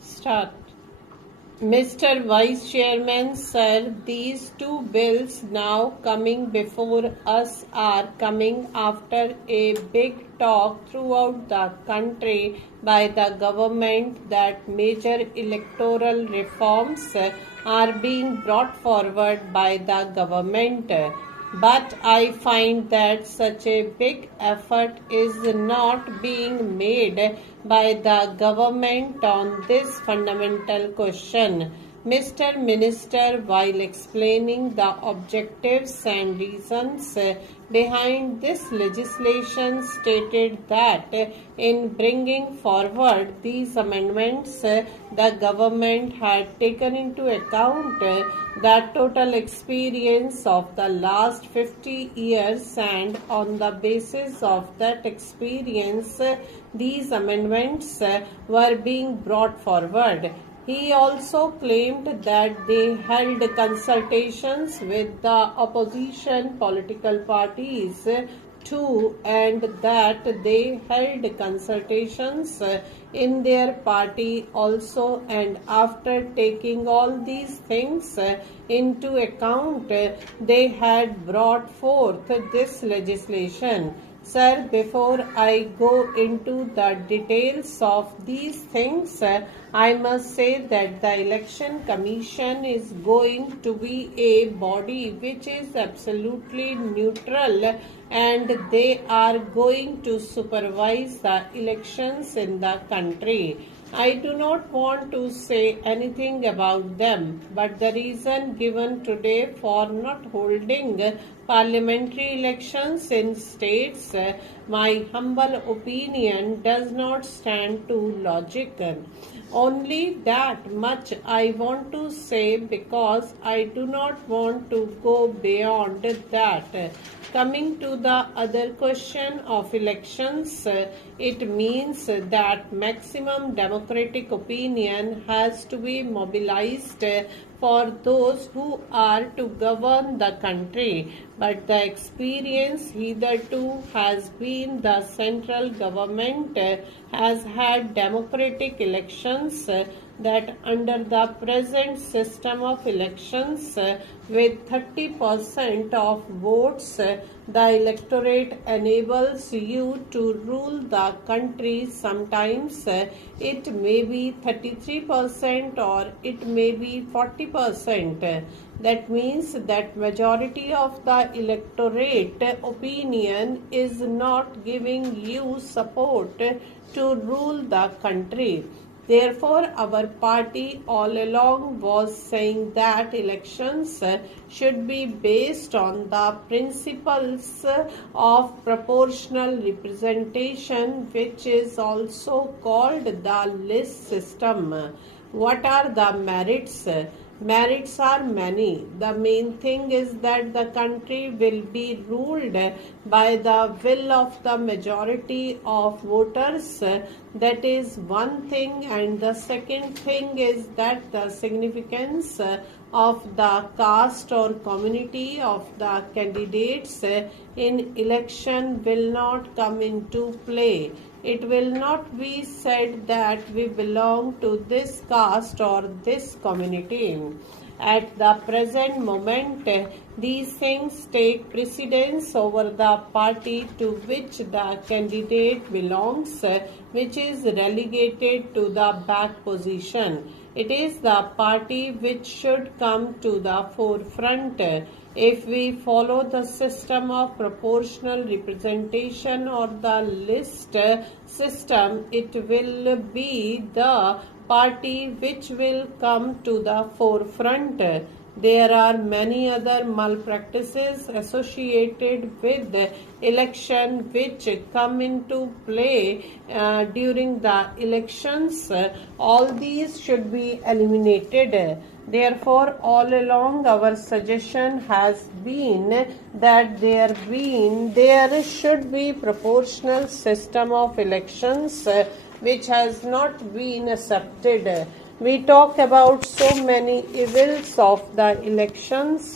Start. Mr. Vice Chairman, sir, these two bills now coming before us are coming after a big talk throughout the country by the government that major electoral reforms are being brought forward by the government. But I find that such a big effort is not being made by the government on this fundamental question. Mr. Minister, while explaining the objectives and reasons behind this legislation, stated that in bringing forward these amendments, the government had taken into account the total experience of the last 50 years, and on the basis of that experience, these amendments were being brought forward. He also claimed that they held consultations with the opposition political parties too, and that they held consultations in their party also, and after taking all these things into account, they had brought forth this legislation. Sir, before I go into the details of these things, I must say that the Election Commission is going to be a body which is absolutely neutral, and they are going to supervise the elections in the country. I do not want to say anything about them, but the reason given today for not holding parliamentary elections in states, my humble opinion, does not stand to logic. Only that much I want to say, because I do not want to go beyond that. Coming to the other question of elections, it means that maximum democratic opinion has to be mobilized for those who are to govern the country. But the experience hitherto has been the central government has had democratic elections, that under the present system of elections with 30% of votes, the electorate enables you to rule the country. Sometimes it may be 33% or it may be 40%. That means that majority of the electorate opinion is not giving you support to rule the country. Therefore, our party all along was saying that elections should be based on the principles of proportional representation, which is also called the list system. What are the merits? Merits are many. The main thing is that the country will be ruled by the will of the majority of voters. That is one thing. And the second thing is that the significance of the caste or community of the candidates in election will not come into play. It will not be said that we belong to this caste or this community. At the present moment, these things take precedence over the party to which the candidate belongs, which is relegated to the back position. It is the party which should come to the forefront. If we follow the system of proportional representation or the list system, it will be the party which will come to the forefront. There are many other malpractices associated with the election which come into play during the elections. All these should be eliminated. Therefore, all along our suggestion has been that there should be proportional system of elections which has not been accepted. we talk about so many evils of the elections,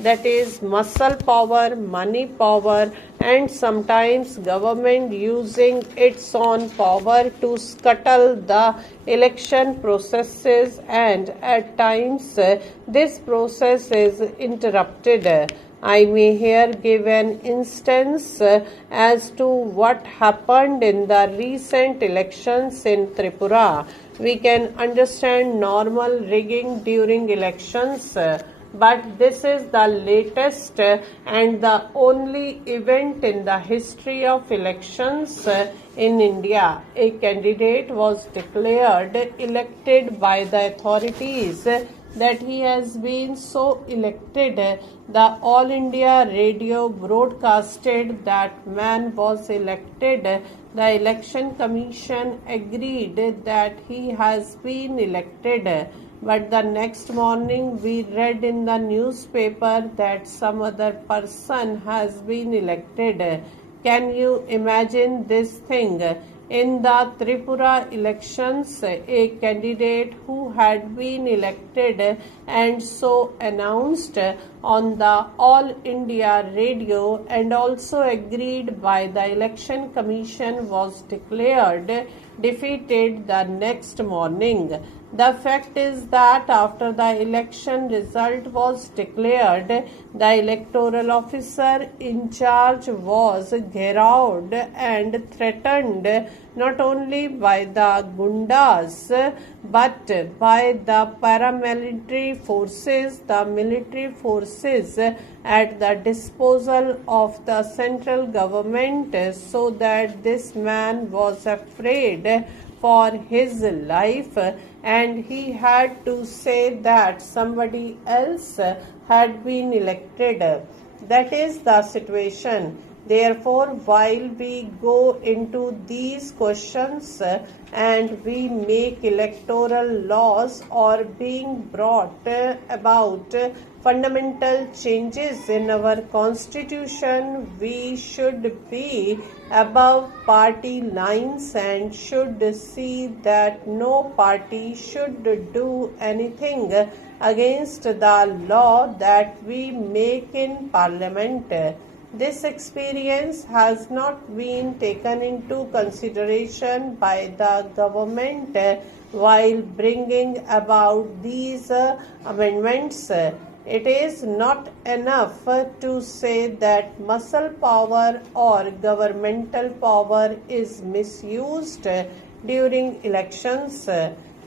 that is muscle power, money power, and sometimes government using its own power to scuttle the election processes, and at times this process is interrupted. I may here give an instance as to what happened in the recent elections in Tripura. We can understand normal rigging during elections, but this is the latest and the only event in the history of elections in India. A candidate was declared elected by the authorities that he has been so elected. The All India Radio broadcasted that man was elected. The Election Commission agreed that he has been elected. But the next morning we read in the newspaper that some other person has been elected. Can you imagine this thing? In the Tripura elections, a candidate who had been elected and so announced on the All India Radio and also agreed by the Election Commission was declared defeated the next morning. The fact is that after the election result was declared, the electoral officer in charge was gheraued and threatened not only by the gundas but by the paramilitary forces, the military forces at the disposal of the central government, so that this man was afraid for his life and he had to say that somebody else had been elected. That is the situation. Therefore, while we go into these questions and we make electoral laws or being brought about fundamental changes in our constitution, we should be above party lines and should see that no party should do anything against the law that we make in parliament. This experience has not been taken into consideration by the government while bringing about these amendments. It is not enough to say that muscle power or governmental power is misused during elections.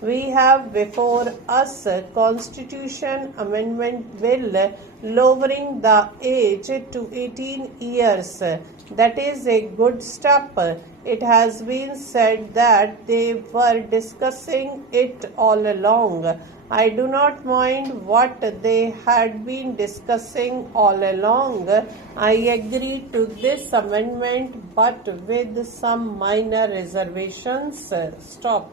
We have before us Constitution Amendment Bill lowering the age to 18 years. That is a good step. It has been said that they were discussing it all along. I do not mind what they had been discussing all along. I agree to this amendment, but with some minor reservations. Stop.